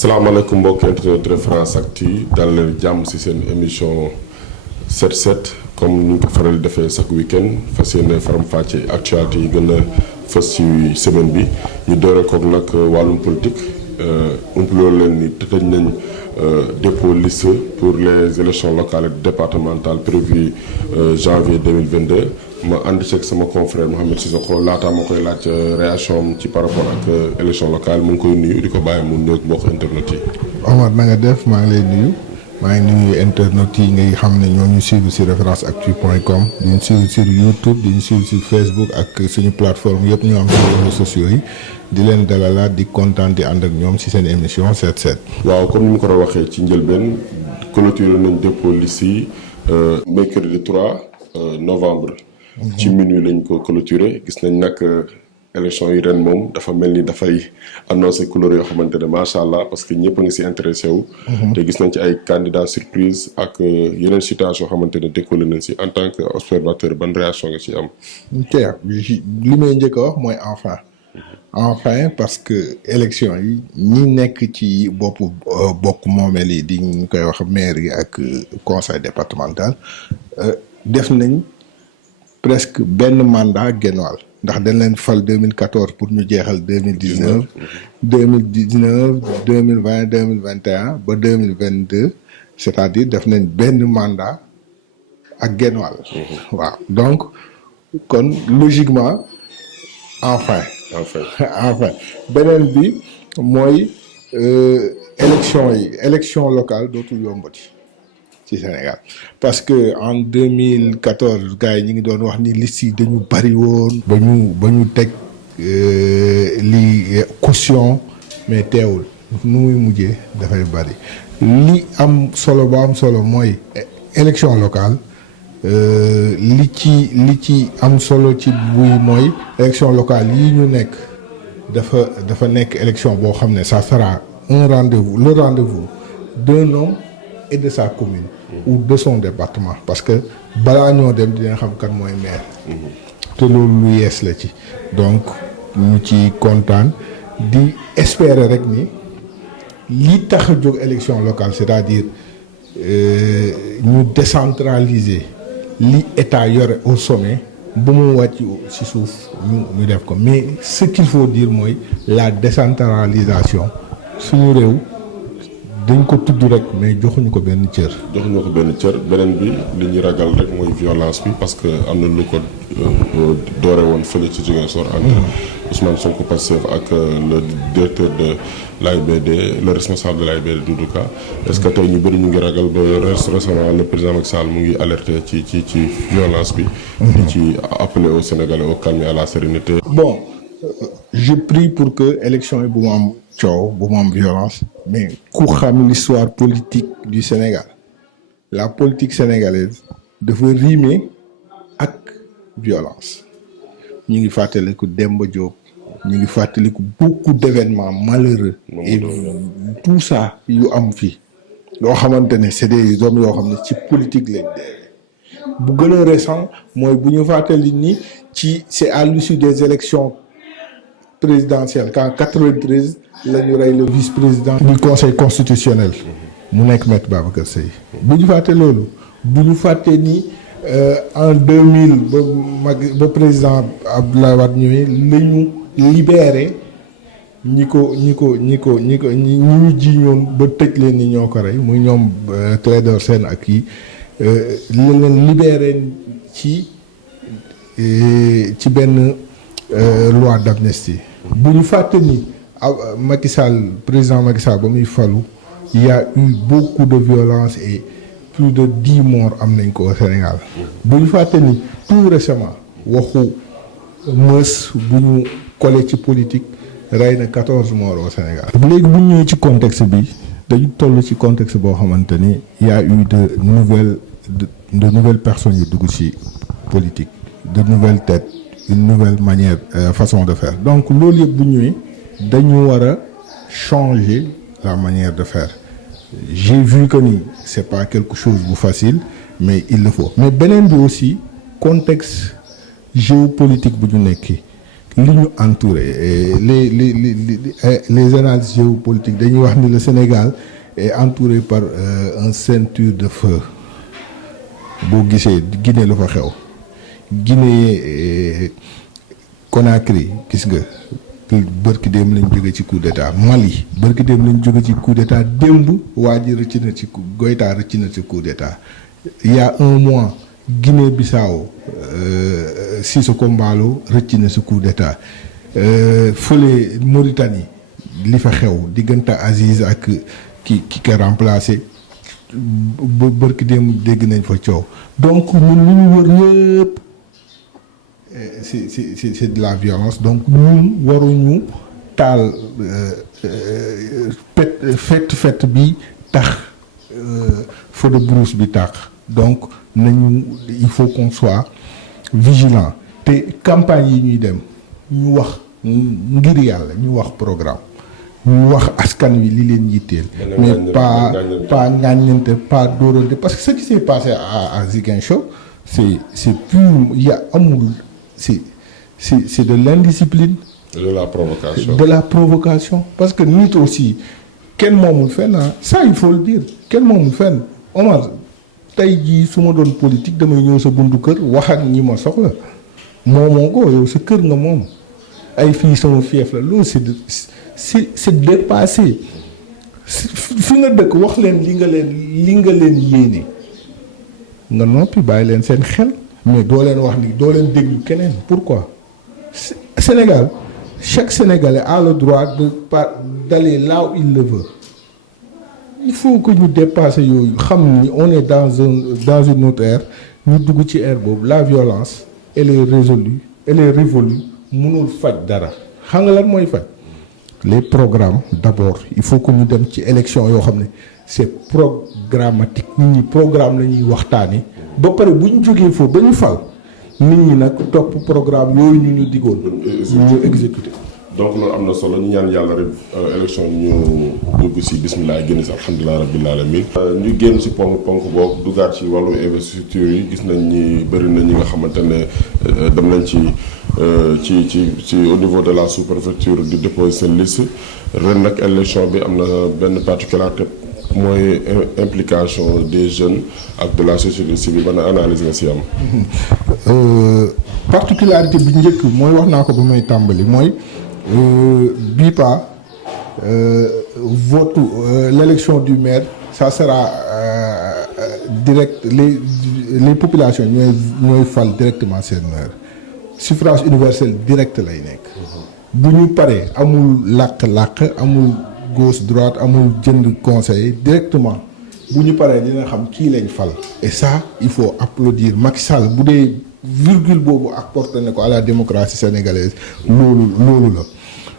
salaamaaleykum mbokki internet Référence Actu dal leen jàmm ci seen émission 7-7 comme ni ñu ko faral di defee chaque week-end fas yéene faram-fàcce actualité yi gën a fës ci semaine bi ñu doore koog nag wàllum politique umpuloo leen ni tëj nañ dépôt liste pour les élections locales et départementales prévues janvier 2022 ma ànd ceeg sama confrère Mouhamed Sissoko laataa ma koy laaj réaction ci par rapport ak élection locale mu ngi koy nuyu di ko bàyyi mu nuyoog mbokk internet yi. Omar na nga def maa ngi lay nuyu maa ngi nuyu internet yi ngay xam ne ñoo ñu suivre ci référenceactu.com di ñu suivre sur YouTube di ñu suivre sur Facebook ak suñu plateforme yëpp ñu am ci réseaux sociaux yi di leen dalalaat di kontaan di ànd ak ñoom ci seen émission 7-7. waaw comme ni mu ko doon waxee ci njëlbeen clôture nañ dépôt liste yi mercredi 3 novembre. ci minuit lañ ko clôturé gis nañ nag élection yi ren moom dafa mel ni dafay annoncé couleur yoo xamante ne macha allah parce que ñëpp a ngi si intéressé wu. te gis nañ ci ay candidats surprise ak yeneen situation yoo xamante ne décollé nañ si en tant que observateur ban réaction nga ci am. li may njëkk a wax mooy enfin parce que élection yi ñi nekk ci bokk moomeel yi di ñu koy wax maire yi ak conseil départemental def nañ. presque benn mandat genn wàll ndax dañ leen fal 2014 pour ñu jeexal 2019 2020 2021 ba 2022 c'est-à-dire def nañ benn mandat ak genn wàll. waaw donc kon logiquement enfin beneen bi mooy élection locale dootul yombati ci Sénégal parce que en 2014 gars yi ñu ngi doon wax ni liste yi dañu bari woon. ba ñu teg li caution mais teewul nu muy mujjee dafay bari li am solo ba am solo mooy élection locale li ci am solo ci buy mooy élection locale yi ñu nekk dafa nekk élection boo xam ne ça sera le rendez-vous d'un homme et de sa commune ou de son département parce que balaa ñoo dem dina xam kan mooy maire te loolu lu yees la ci donc ñu ci kontaan di espérer rek ni li tax a jóg élection locale c'est-à-dire ñu décentraliser li état yore au sommet bu mu wàcc ci suuf ñu def ko mais ce qu'il faut dire mooy la décentralisation suñu réew dañ ko tudd rek mais joxuñu ko benn cër. beneen bi li ñuy ragal rek mooy violence bi parce que am na lu ko doore woon fële ci Ziguinchor entre Ousmane Sonko Pastef ak le directeur de l'AIBD le responsable de l'AIBD Doudou Ka est-ce que tey ñu bëri ñu ngi ragal ba récemment le président Macky Sall mu ngi alerté ci violence bi. di ci appeler aux Sénégalais au calme et à la sérénité. Bon je prie pour que élection yi bu mu am coow bu mu am violence mais ku xam l'histoire politique du Sénégal la politique sénégalaise dafa rimer ak violence ñu ngi fàttaliku Demba Diop ñu ngi fàttaliku beaucoup d'événements malheureux et tout ça yu am fii loo xamante ne c'est des hommes yoo xam ne ci politique lañ dee bu gën a récent mooy bu ñu fàttali ni c'est à l'issue des élections présidentielle qu'en 93 la ñu rey le vice-président du conseil constitutionnel mu nekk Maître Babacar Seye bu ñu fàtte loolu bu ñu fàtte ni en 2000 ba président Abdoulaye Wade ñëwee la ñu libéré ñi ñu jiiñoon ba tëj leen ni ñoo ko rey muy ñoom Clédor Sène ak kii la leen libéré ci benn loi d'amnistie bu ñu fàtte ni Macky Sall président Macky Sall ba muy falu il y a eu beaucoup de violence et plus de 10 morts am nañ ko au Sénégal bu ñu fàtte ni tout récemment waxu mës bu ñu collé ci politique rey na 14 morts au Sénégal. léegi bu ñu ñëwee ci contexte bi dañu toll ci contexte boo xamante ni il y a eu de nouvelles personnes yu dugg ci politique de nouvelles têtes une nouvelle manière façon de faire donc loolu yëpp bu ñëwee dañu war a changer la manière de faire j'ai vu que ni c'est pas quelque chose bu facile mais il le faut mais beneen bi aussi contexte géopolitique bu ñu nekki li ñu entouré les analyses géopolitiques dañuy wax ni le Sénégal est entouré par un ceinture de feu boo gisee Guinée la fa xew Guinée Conakry gis nga bërki démb lañ jóge ci coup d'état Mali bërki démb lañ jóge ci coup d'état démb waa ji rëcc na ci Goïta rëcc na ci coup d'état il y a un mois Guinée-Bissau Sissoko Embaló rëcc na ci coup d'état fële Mauritanie li fa xew diggante Aziz ak ki ko remplacé ba bërki démb dégg nañ fa coow donc ñun li ñu wër yëpp c'est de la violence donc ñun waruñu taal fett bi tax feu de brousse bi tax donc nañu il faut qu'on soit vigilant te campagne yi ñuy dem ñu wax ngir yàlla ñu wax programme ñu wax askan wi li leen yitteel mais pas ngàññante pas dóorante parce que ce qui s'est passé à Ziguinchor c'est pur y a amul c'est de l'indiscipline de la provocation parce que nit aussi kenn moomul fenn ça il faut le dire kenn moomul fenn Omar tey jii su ma doon politique damay ñëw sa buntu kër wax ak ñi ma soxla moomoo ko yow sa kër nga moom ay fii sama fief la loolu c'est dépassé fi nga dëkk wax leen li nga leen yéene nga noppi bàyyi leen seen xel mais doo leen wax ni doo leen déglu keneen pourquoi Sénégal chaque Sénégalais a le droit d'aller là où il le veut il faut que ñu dépasser yooyu xam ni on est dans une autre ère ñu dugg ci ère boobu la violence elle est révolue mënul faj dara xam nga lan mooy faj les programmes d'abord il faut que ñu dem ci élection yoo xam ne c'est programmatique nit ñi programme la ñuy waxtaani ba pare bu ñu jógee foofu ba ñu fal nit ñi nag topp programme yooyu ñu diggoon ñu exécuter donc loolu am na solo ñu ñaan yàlla rek élection ñu dugg si bismillah génn si alhamdulilah rabbil alamin ñu génn si ponk boobu duggaat ci wàllu investiture yi gis nañ ni bëri na ñi nga xamante ne dem nañ ci au niveau de la sous-préfecture di déposer seen liste ren nag élection bi am na benn particularité mooy implication des jeunes ak de la société civile ban analyse nga si am. particularité bi njëkk mooy wax naa ko ba may tàmbali mooy bii pas vote l'élection du maire ça sera direct les populations ñooy fal directement seen maire suffrage universel direct lay nekk. bu ñu paree amul làq-làq amul gauche droite amul jënd conseil directement bu ñu paree dina xam kii lañ fal. et ça il faut applaudir Macky Sall bu dee virgule boobu apporté na ko à la démocratie sénégalaise loolu la.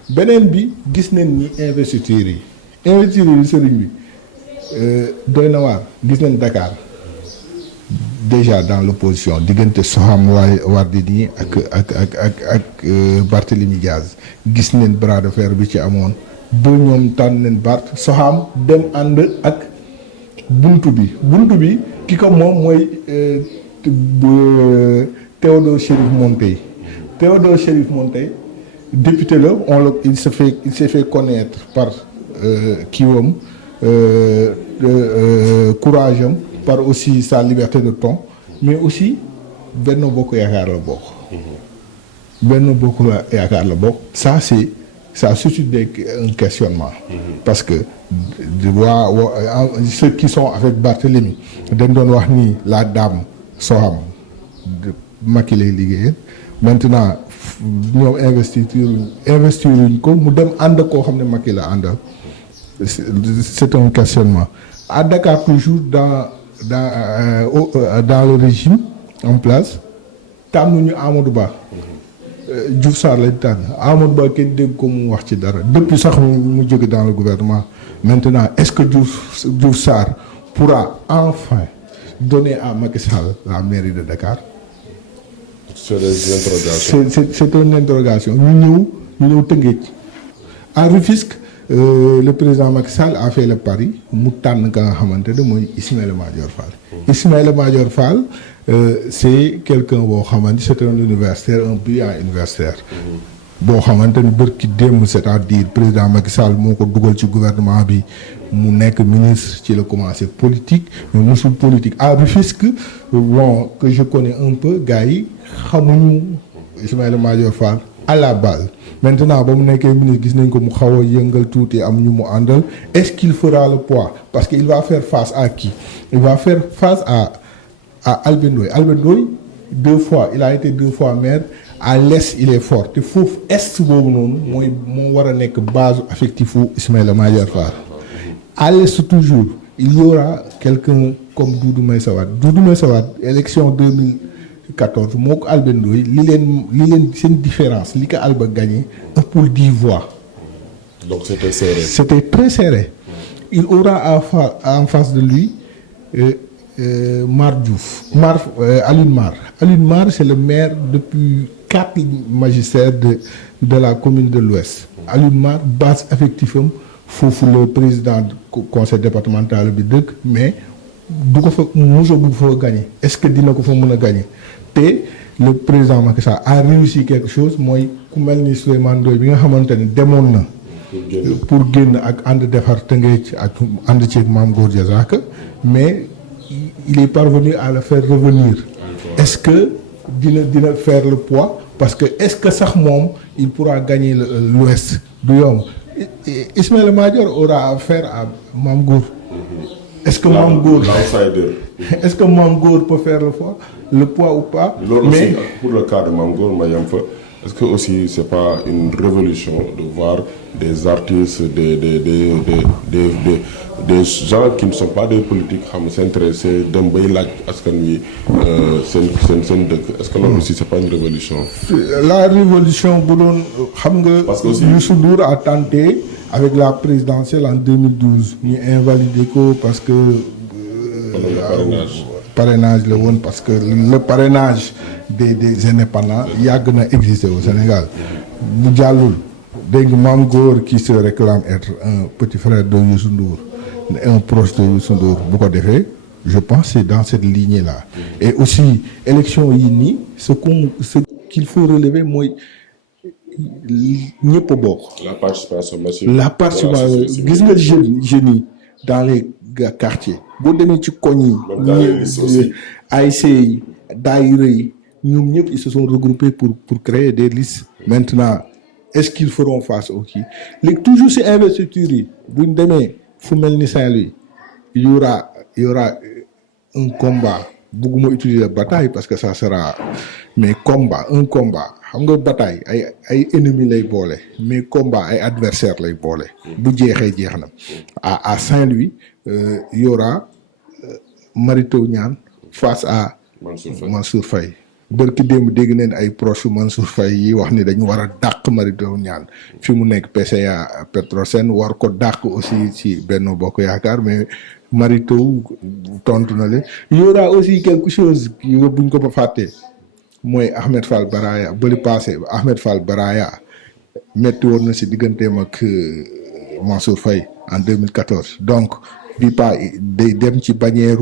beneen bi gis nañ ni investiture yi sëriñ bi doy na waar gis nañ Dakar déjà dans l'opposition diggante Soham Wardini ak Barthélémy Diaz gis nañ bras de fer bi ci amoon ba ñoom tànn nañ Bart Soham dem ànd ak buntu bi ki ko moom mooy Théodore Chérif Monteil député la il s'est fait connaître par kiiwam courage am par aussi sa liberté de ton mais aussi Benno Bokk Yaakaar la bokk ça suscite un questionnement parce que ceux qui sont avec Barthélémy dañ doon wax ni la dame Soham Macky lay liggéeyee maintenant ñoom investiruñ ko mu dem ànd koo xam ne Macky la àndal c'est un questionnement à Dakar toujours dans le régime en place tànnuñu Amadou Ba Diouf Sarr lañ tànn Amadou Ba kenn dégg ko mu wax ci dara depuis sax mu jóge dans le gouvernement maintenant est-ce que Diouf Sarr pourra enfin donner à Macky Sall la mairie de Dakar. c'est des interrogations. c'est une interrogation ñu ñëw Tëngéej à Rufisque le président Macky Sall a fait le pari mu tànn ka nga xamante ne mooy Ismaïla Madior Fall. Ismaïla Madior Fall c'est quelqu'un boo xamante c'est un universitaire un brillant universitaire. boo xamante ni bërki démb c'est-à-dire président Macky Sall moo ko dugal ci gouvernement bi mu nekk ministre ci la commencé politique mais mosul politique à Rufisque bon que je connais un peu gars yi xamuñu Ismaïla Madior Fall à la base maintenant ba mu nekkee ministre gis nañ ko mu xaw a yëngal tuuti am ñu mu àndal est-ce qu'il fera le poids parce que il va faire face à qui il va faire face à Albert Ndoye. Albert Ndoye 2 fois il a été 2 fois maire à l'est il est fort te foofu est boobu noonu mooy moo war a nekk base affective u Ismaïla Madior Fall à l'est toujours il y aura quelqu'un comme Doudou Maïssa Wade. Doudou Maïssa Wade élection 2014 moo ko Albert Ndoye li leen seen différence li ko Alba gagné ëppul 10 voix. Donc c'était serré. C'était très serré. Il aura en face de lui Mar Diouf. Alioune Mar. Alioune Mar c'est le maire depuis 4 magistères de la commune de l'Ouest. Alioune Mar base affective am foofu le président du conseil départemental bi dëkk mais du ko fa mosagul fa gagné est-ce que dina ko fa mën a gagné te le président Macky Sall a réussi quelque chose mooy ku mel ni Souleymane Ndoye bi nga xamante ni demoon na pour génn ak ànd defar Tëngéej ak ànd ceeg Mame Gor Diazaka mais il est parvenu à le faire revenir est-ce que dina faire le poids parce que est-ce que sax moom il pourra gagner l'Ouest du yomb Ismaïla Madior aura affaire à Mame Gor. Est-ce que Mame Gor est-ce que Mame Gor peut faire le poids ou pas? Loolu aussi pour le cas de Mame Gor ma yem fa est-ce que aussi c'est pas une révolution de voir des artistes des gens qui ne sont pas des politiques xam s'intéresser dem bay laaj askan wi seen dëkk est-ce que loolu aussi c'est pas une révolution? La révolution bu doon xam nga. parce que aussi Youssou Ndour a tenté avec la présidentielle en 2012 ñu invalidé ko parce que. Parrainage la woon parce que le parrainage des indépendants yàgg na exister au Sénégal bu jàllul dégg nga Mame Gor qui se réclame être un petit frère de Youssou Ndour un proche de Youssou Ndour bu ko defee je pense c'est dans cette lignée là et aussi élection yi nii ce qu'il faut relever mooy ñëpp a bokk. la participation massive. La participation gis nga jeunes yi dans les quartiers boo demee ci koñ yi ASC yi daayira yi ñoom ñëpp ils se sont regroupés pour créer des listes maintenant est-ce qu'ils feront face au kii léegi toujours ci investiture yi buñ demee fu mel ni Saint-Louis il y aura un combat bugguma utiliser bataille parce que ça sera mais un combat xam nga bataille ay ennemis lay boole mais combat ay adversaires lay boole bu jeexee jeex na à Saint-Louis y aura Mary Teuw Niane face à Mansour Faye bërki démb dégg neen ay proche Mansour Faye yi wax ni dañu war a dàq Mary Teuw Niane fi mu nekk PCA Petrosen war ko dàq aussi ci Benno Bokk Yaakaar mais Mary Teuw tontu na leen y aura aussi quelque chose buñ ko ba fàttee mooy Ahmed Fall Baraya bëli passé Ahmed Fall Baraya metti woon na si digganteem ak Mansour Faye en 2014 donc bi pas day dem ci bannière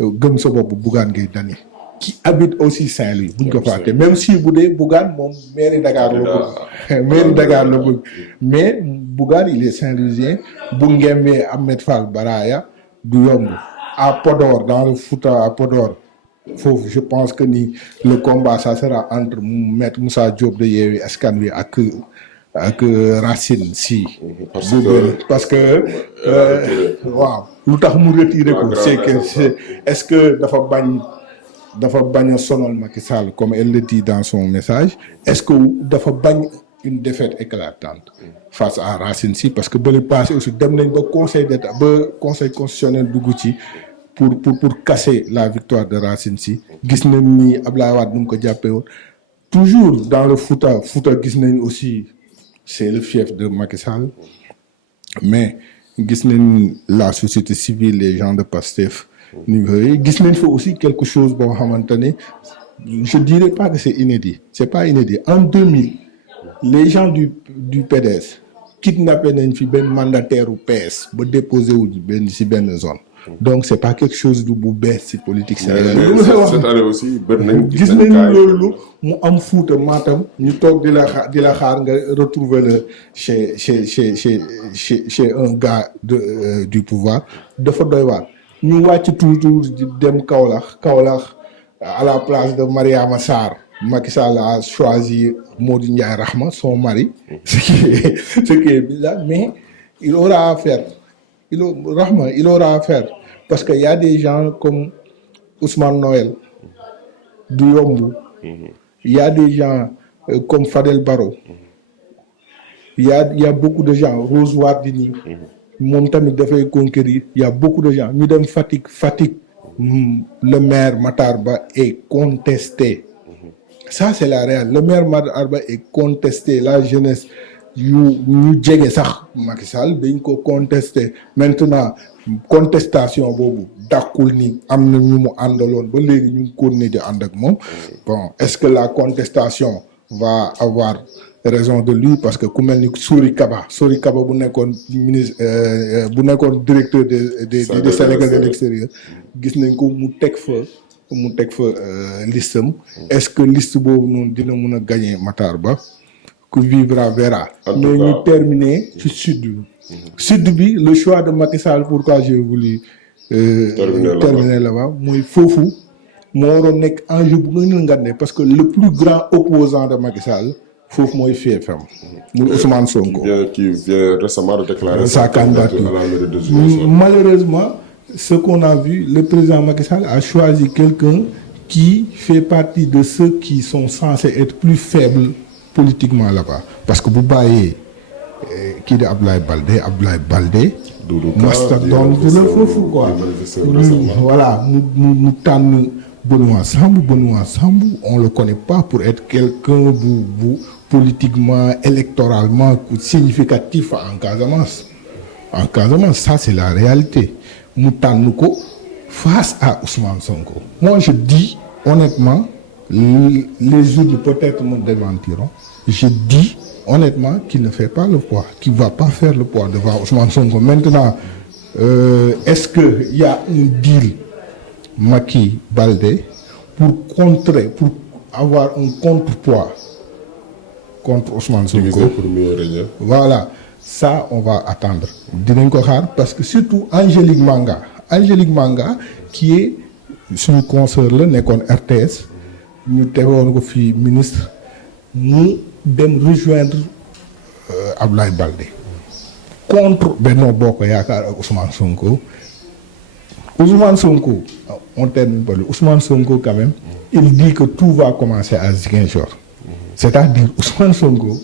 gëm sa bopp Bougane Gueye Dany qui habite aussi Saint-Louis buñ ko fàtte même si bu dee Bougane moom mairie Dakar la bëgg mais Bougane il est Saint-Louisien bu ngembee Ahmed Fall Baraya du yomb à Podor dans le Fouta à Podor foofu je pense que ni le combat ça sera entre maître Moussa Diop de Yewwi Askan Wi ak Racine Sy parce que waaw lu tax mu retiré ko c'est que est-ce que dafa bañ a sonal Macky Sall comme elle le dit dans son message est-ce que dafa bañ une défaite éclatante face à Racine Sy parce que ba le passé aussi dem nañ ba conseil d'État ba conseil constitutionnel dugg ci pour casser la victoire de Racine Sy gis nañ ni Abdoulaye Wade nu mu ko jàppee woon toujours dans le Fouta gis nañ aussi c'est le fief de Macky Sall mais gis nañ la société civile les gens de Pastef gis nañ fa aussi quelque chose boo xamante ne je dirais pas que c'est inédit c'est pas inédit en 2000 les gens du PDS kidnappé nañ fi benn mandataire u PS ba déposé wu benn zone donc c'est pas quelque chose bu bees ci politique sénégalaise. cette année aussi bëri nañ gis nañ loolu mu am Fuuta Matam ñu toog di la xaar nga retrouver le chez un gars du pouvoir dafa doy waar. ñu wàcc toujours di dem Kaolack à la place de Mariama Sarr Macky Sall a choisi Modou Ndiaye Rahma son mari ce qui est bizarre, mais il aura à faire il aura à faire parce que y a des gens comme Ousmane Noël du yomb, il y a des gens comme Fadel Barro, il y a beaucoup de gens, Rose Wardini moom tamit dafay conquérir, il y a beaucoup de gens ñu dem Fatick le maire Matar Ba est contesté. Ça c'est la réalité. Le maire Matar Ba est contesté. La jeunesse ñu jege sax Macky Sall dañ ko contesté. Maintenant contestation boobu dàqul ni am na ñu mu àndaloon ba léegi ñu ngi continuer di ànd ak moom. Bon, est-ce que la contestation va avoir raison de lui parce que ku mel ni Sori Kaba bu nekkoon ministre bu nekkoon directeur des Sénégal de l'extérieur gis nañ ko mu teg fa listam. Est-ce que liste boobu noonu dina mun a gagner Matar Ba ku vivra verra. mais ñu terminer ci sud bi le choix de Macky Sall pourquoi j'ai voulu terminer là-bas mooy foofu moo waroon nekk enjeu bu gën a ngande parce que le plus grand opposant de Macky Sall foofu mooy FFM muy Ousmane Sonko qui vient récemment de déclarer sa candidature. Malheureusement ce qu'on a vu, le président Macky Sall a choisi quelqu'un qui fait partie de ceux qui sont censés être plus faibles politiquement là-bas parce que bu bàyyee kii di Abdoulaye Baldé masta doon du la foofu quoi voilà mu tànn Benoît Sambou on le connaît pas pour être quelqu'un bu politiquement électoralement significatif en Casamance ça c'est la réalité. mu tànn ko face à Ousmane Sonko. Moi je dis honnêtement les urnes peut-être me démentiront, je dis honnêtement qu'il ne fait pas le poids, qu'il va pas faire le poids devant Ousmane Sonko. Maintenant est-ce que il y a un deal Macky Baldé pour avoir un contrepoids contre Ousmane Sonko pour mieux régner. Voilà, ça on va attendre dinañ ko xaar parce que surtout Angélique Manga qui est suñu consoeur la nekkoon RTS ñu tegoon ko fii ministre mu dem rejoindre Abdoulaye Baldé contre Benno Bokk Yaakaar ak Ousmane Sonko on termine par lui. Ousmane Sonko quand même il dit que tout va commencer à Ziguinchor, c'est-à-dire Ousmane Sonko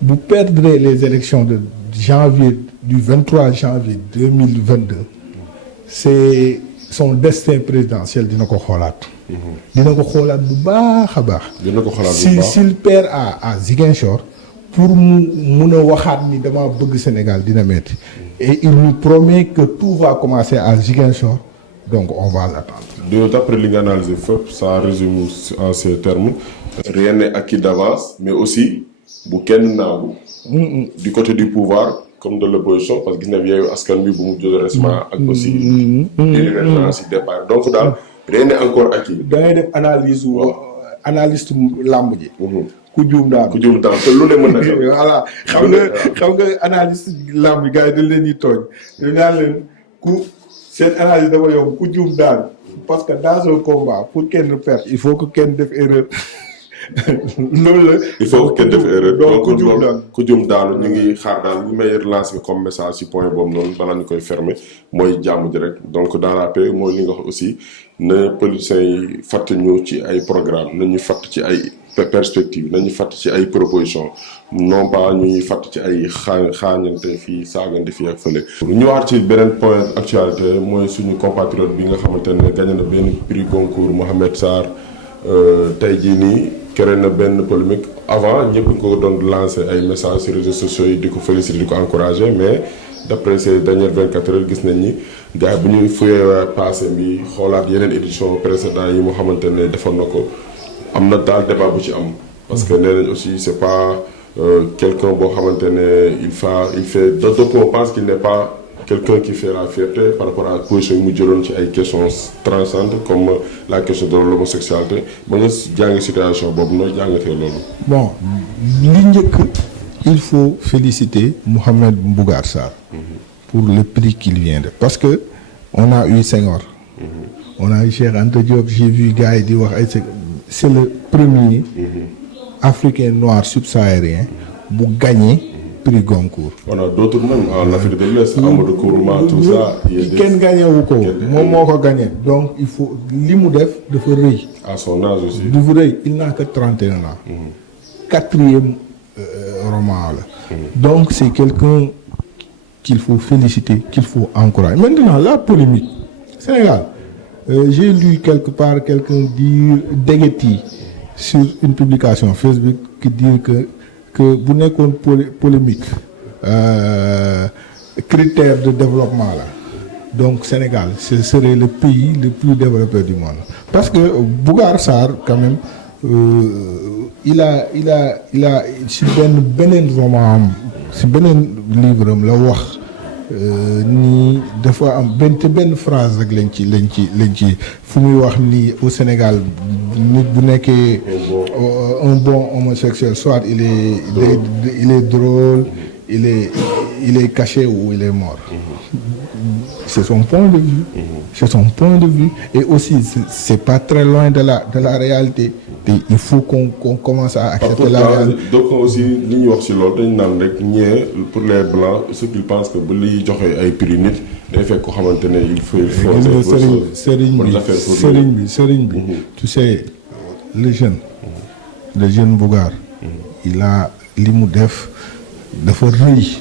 bu perdre les élections de janvier du 23 janvier 2022 c'est son destin présidentiel dina ko xoolaat bu baax a baax. S'il perd à Ziguinchor pour mu mun a waxaat ni dama bëgg Sénégal dina metti et il nous promet que tout va commencer à Ziguinchor, donc on va l'attendre. D'après li nga analysé fépp ça résume en ces termes rien n'est acquis d'avance mais aussi bu kenn naagu du côté du pouvoir comme de l'opposition parce que gis na Yewwi Askan Wi bu mu jóge récemment ak aussi élimination si départ donc daal rien n'est encore acquis. da ngay def analyste làmb ji. ku juum daal te lu ne mën na xew. voilà xam nga analyste làmb gars yi dañ leen di tooñ dañ naan leen seen analyse dafa yomb ku juum daal parce que dans un combat pour kenn perdre il faut que kenn def erreur. loolu la il faut que kenn def erreur donc ku jum daanu ñu ngi xaar daal lu may lancer comme message ci point boobu noonu balaa ñu koy fermer mooy jàmm ji rek donc dans la paix mooy li nga wax aussi na politiciens yi fàtt ñu ci ay programme nañu fàtt ci ay perspectives nañu fàtt ci ay propositions non pas ñuy fàtt ci ay xaañante fii saagante fii ak fële. ñu waxaat ci beneen point actualité mooy suñu compatriote bi nga xamante ne gagné na benn prix concours Mohamed Sarr tey jii nii. créé na benn polémique avant ñëpp ñu ko doon lancer ay messages sur réseaux sociaux yi di ko féliciter di ko encourager mais d'après ces dernières 24 heures gis nañ ni gars bu ñuy fuyee passé bi xoolaat yeneen édition précédent yi moo xamante ne defoon na ko am na daal débat bu ci am. parce que nee nañ aussi c'est pas quelqu'un boo xamante ne il fait d'autres on pense qu'il n'est pas quelqu'un qui fait la fierté par rapport à position yi mu jëloon ci ay questions transcendant comme la question de l'homosexualité ba nga jàng situation boobu nooy jàngatee loolu. bon li njëkk il faut féliciter Mohamed Mbougar Sarr pour le prix qu'il vient de parce que on a eu Senghor on a eu Cheikh Anta Diop j'ai vu gars yi di wax ay c'est le premier africain noir subsaharien bu gagné prix Goncourt. On a d'autres même en Afrique de l'Ouest, Amadou Kourouma, tout ça. kenn gagné wu ko moom moo ko gagné donc il faut li mu def dafa rëy. À son âge aussi. dafa rëy il n'a que 31 ans. quatrième roman la. Donc c'est quelqu'un qu'il faut féliciter, qu'il faut encourager. Maintenant la polémique Sénégal j'ai lu quelque part quelqu'un dire déguetti sur une publication Facebook qui dit que bu nekkoon polémique critère de développement là donc Sénégal ce serait le pays le plus développé du monde parce que Mbougar Sarr quand même il a si beneen roman am si beneen livre am la wax nii dafa am benn phrase rek lañ ci fu muy wax ni au Sénégal nit bu nekkee un bon homosexuel soit il est drôle il est caché ou il est mort. C'est son point de vue. C'est son point de vue et aussi c'est pas très loin de la réalité. te il faut qu'on commence à accepter la réalité. donc aussi li ñuy wax ci loolu dañu naan rek ñee pour les blancs ceux qui pensent que bu liy joxe ay prix nit day fekk ko xamante ne il faut sëriñ bi tu sais le jeune Mbougar il a li mu def dafa rëy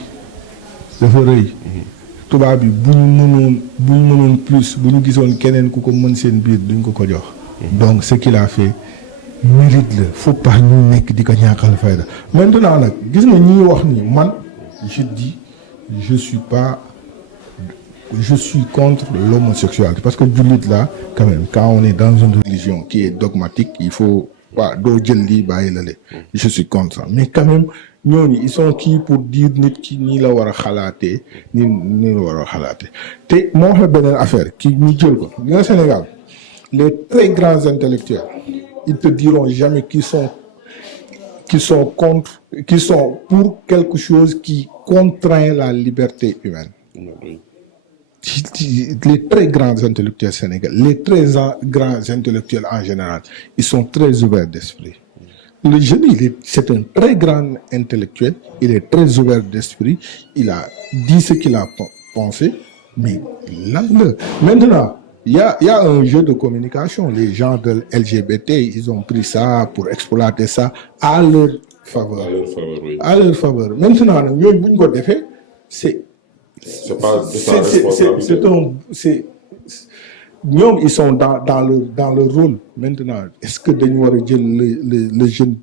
tubaab bi bu ñu mënoon plus bu ñu gisoon keneen ku ko mën seen biir duñ ko jox donc ce qu'il a fait mérite la faut pas ñu nekk di ko ñàkkal fayda maintenant nag gis nga ñuy wax ni man je dis je suis contre l'homosexualité parce que jullit la quand même quand on est dans une religion qui est dogmatique il faut pas doo jël lii bàyyi la le je suis contre ça mais quand même ñooñu ils sont qui pour dire nit ki nii la war a xalaatee nii la war a xalaatee te moo wax la beneen affaire ki ñu jël ko nga Sénégal les très grands intellectuels ils te diront jamais qu'ils sont pour quelque chose qui contraint la liberté humaine. Les très grands intellectuels sénégalais, les très grands intellectuels en général, ils sont très ouverts d'esprit. Le jeune, c'est un très grand intellectuel, il est très ouvert d'esprit, il a dit ce qu'il a pensé, mais là, maintenant, il y a un jeu de communication. Les gens de LGBT, ils ont pris ça pour exploiter ça à leur faveur. Oui. À leur faveur. Maintenant, ñooñu bu ñu ko defee ñoom ils sont dans leur rôle. Maintenant, est-ce que dañu war a jël le jeune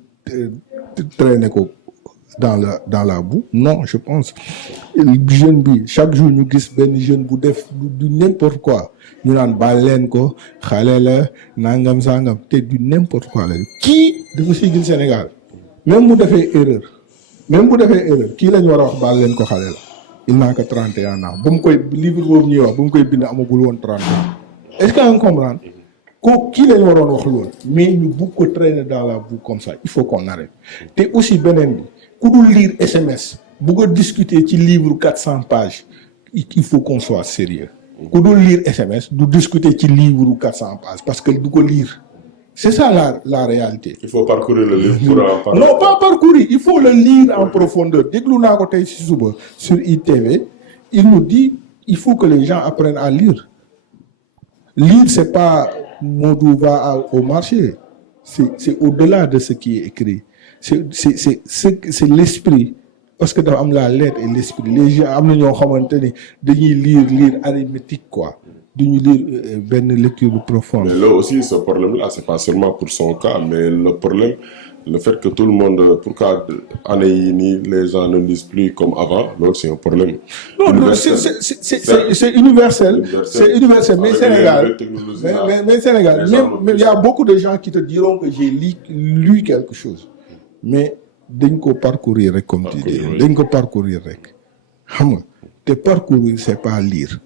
traîner ko dans la boue? Non, je pense. Jeune bi chaque jour ñu gis benn jeune bu def du n'importe quoi. ñu naan baal leen ko xale la nangam sangam te du n'importe quoi la kii dafa sigil Sénégal même bu defee erreur kii lañ war a wax baal leen ko xale la il n'a que 31 ans ba mu koy livre boobu ñuy wax ba mu koy bind amagul woon 30 ans est-ce que nga comprendre ko kii lañ waroon wax loolu mais ñu bugg ko traîner dans la boue comme ça il faut qu'on arrête te aussi beneen bi ku dul lire SMS bugg a discuter ci livre 400 pages il faut qu'on soit sérieux ku dul lire SMS du discuter ci livre 400 pages parce que du ko lire c'est ça la réalité. Il faut parcourir le livre pour en parler. Non, pas parcourir, il faut le lire en profondeur. Déglu naa ko tey ci suba sur ITV, il nous dit il faut que les gens apprennent à lire. Lire c'est pas Modou va au marché, c'est au-delà de ce qui est écrit. C'est l'esprit. Parce que dafa am la lettre et l'esprit. Les gens am na ñoo xamante ni dañuy lire arithmétique quoi. Duñu lire benn lecture profonde. Mais là aussi ce problème-là c'est pas seulement pour son cas mais le problème le fait que tout le monde pourquoi année yi nii les gens ne lisent plus comme avant loolu c'est un problème. Non c'est universel. C'est universel mais Sénégal mais Sénégal même il y a beaucoup de gens qui te diront que j'ai lu quelque chose mais dañ ko parcourir rek comme tu dis dañ ko parcourir rek xam nga te parcours bi c'est pas lire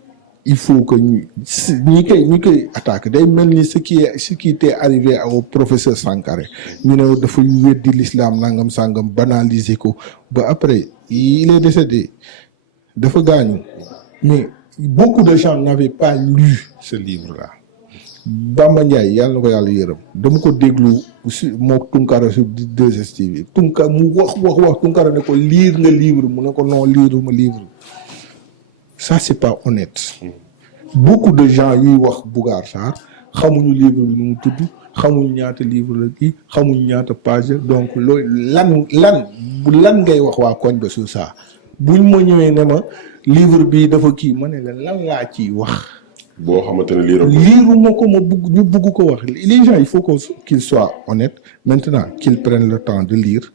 il faut que ñi koy attaquer day mel ni ce qui était arrivé au professeur Sankharé ñu ne dafa weddi l'islam nangam sangam banaliser ko ba après il est décédé dafa gaañu mais beaucoup de gens n'avaient pas lu ce livre-là. Bamba Ndiaye yàlla na ko yàlla yërëm dama ko déglu moo Tunkara sur 2STV Tunkara mu wax Tunkara ne ko lire nga livre mu ne ko non lire ma livre ça c'est pas honnête. Beaucoup de gens yuy wax Bougar Sarr xamuñu livre bi nu mu tudd xamuñu ñaata livre la kii xamuñu ñaata page donc loolu lan ngay wax waa koñ ba sur ça buñ ma ñëwee ne ma livre bi dafa kii ma ne la lan laa ciy wax. boo xamante ne liiruma ko ma bugg ko wax les gens il faut qu'ils soient honnêtes maintenant qu'ils prennent le temps de lire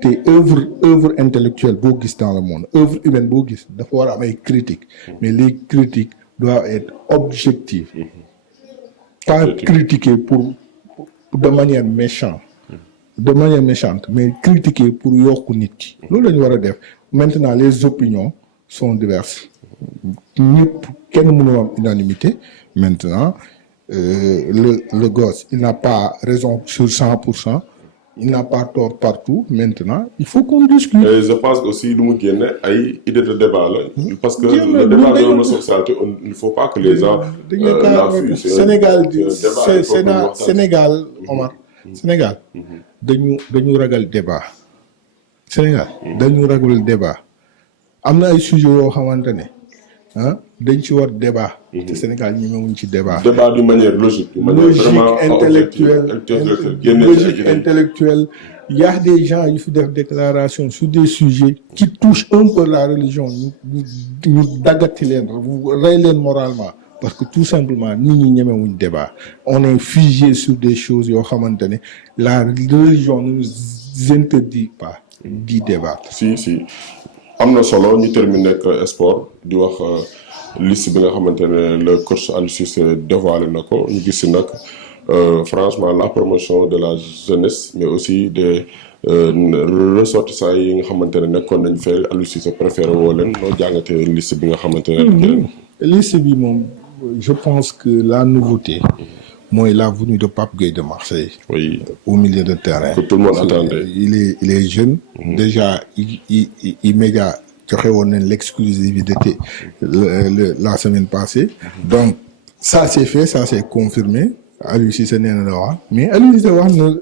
te œuvre intellectuelle boo gis dans le monde œuvre humaine boo gis dafa war a am ay critiques mais les critiques doivent être objectives pas critiquer pour de manière méchante mais critiquer pour yokku nit ki loolu la ñu war a def maintenant les opinions sont diverses ñëpp kenn mënu am unanimité maintenant le gosse il n'a pas raison sur 100%. Il n'a pas tort partout maintenant il faut qu'on discute. Et je pense aussi lu mu génne ay idée de débat la. parce que le débat de l'homosexualité il ne faut pas que les gens. Sénégal Omar. Sénégal dañu ragal débat. Sénégal dañu ragal débat am na ay sujets yoo xamante ne dañ ci war débat. te Sénégal ñi ñëwuñ ci débat. débat d'une manière logique. Logique intellectuelle. Il y a des gens qui font des déclarations sur des sujets qui touchent un peu la religion ñu daggati leen rey leen moralement parce que tout simplement nit ñi ñemewuñ débat on est figé sur des choses yoo xamante ne la religion ne nous interdit pas d'y débattre. si am na solo ñu terminer ak sport di wax liste bi nga xamante ne le coach Aliou Cissé dévoilé na ko ñu gis si nag franchement la promotion de la jeunesse mais aussi des ressortissants yi nga xamante ne nekkoon nañ fee Aliou Cissé préféré woo leen noo jàngatee liste bi nga xamante ne. liste bi moom je pense que la nouveauté. mooy la venue de Pape Gueye de Marseille. Oui. Au milieu de terrain. Que tout le monde attendait. Il est jeune. Déjà immédiat joxe woon nañ l'exclusivité la semaine passée. Donc ça c'est fait, ça c'est confirmé. Aliou Cissé nee na la wax mais Aliou Cissé wax na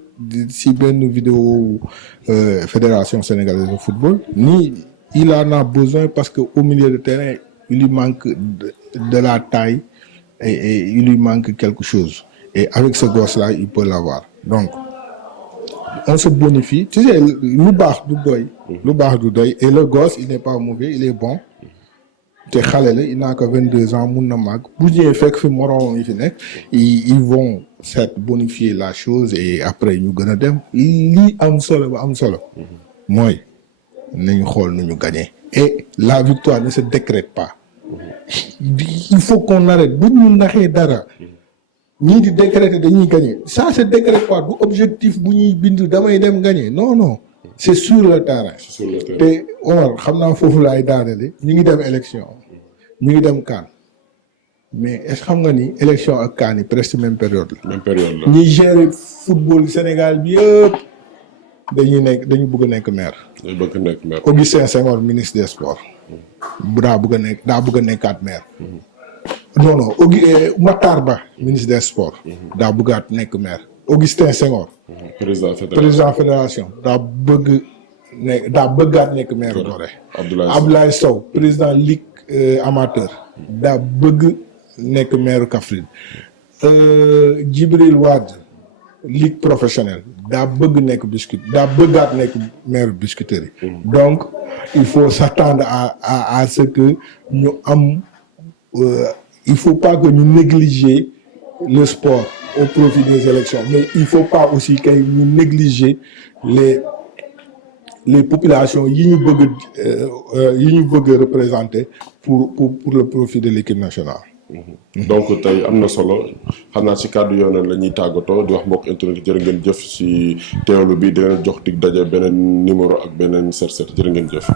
si benn vidéo fédération sénégalaise de football ni il en a besoin parce que au milieu de terrain il lui manque de la taille et il lui manque quelque chose. Et avec ce gosse-là, il peut l'avoir. Donc, on se bonifie. Tu sais, lu baax du doy. Lu baax du doy. Et le gosse, il n'est pas mauvais, il est bon. te xale la il n'a que 22 ans mun na màgg bu ñëwee fekk fi moroom yi fi nekk ils vont certes bonifier la chose et après ñu gën a dem lii am solo ba am solo mooy nañu xool nu ñu gagner et la victoire ne se décrète pas il faut qu'on arrête bu ñu naxee dara ñii di décréter dañuy gagner ça se décrète pas du objectif bu ñuy bind damay dem gagner non c'est sur le terrain. te Omar xam naa foofu laay daanele ñu ngi dem élection ñu ngi dem CAN mais est-ce que xam nga ni élection ak CAN yi presque même période la. même période la ñi gérer football Sénégal bi yëpp dañu bëgg a nekk maire. dañu bëgg a nekk maire. Augustin Senghor ministre des sports. daa bëgg a nekkaat maire. non Matar Ba ministre des sports. daa bëggaat nekk maire. Augustin Senghor. président fédération daa bëggaat nekk maire Gorée. Abdoulaye Sow président ligue amateur. daa bëgg nekk maire Kaffrine. Djibril Wade ligue professionnelle daa bëgg nekk bëggaat nekk maire Biscuiterie. donc il faut s'attendre à ce que ñu am il faut pas que ñu négliger le sport au profit des élections mais il faut pas aussi que ñu négliger les populations yi ñu bëgg représenter pour le profit de l'équipe nationale. donc tey am na solo xam naa ci kàddu yoon la ñuy tàggatoo di wax mbokk internet jërë ngeen jëf ci teewlu bi di leen jox dig daje beneen numéro ak beneen set jërë ngeen jëf.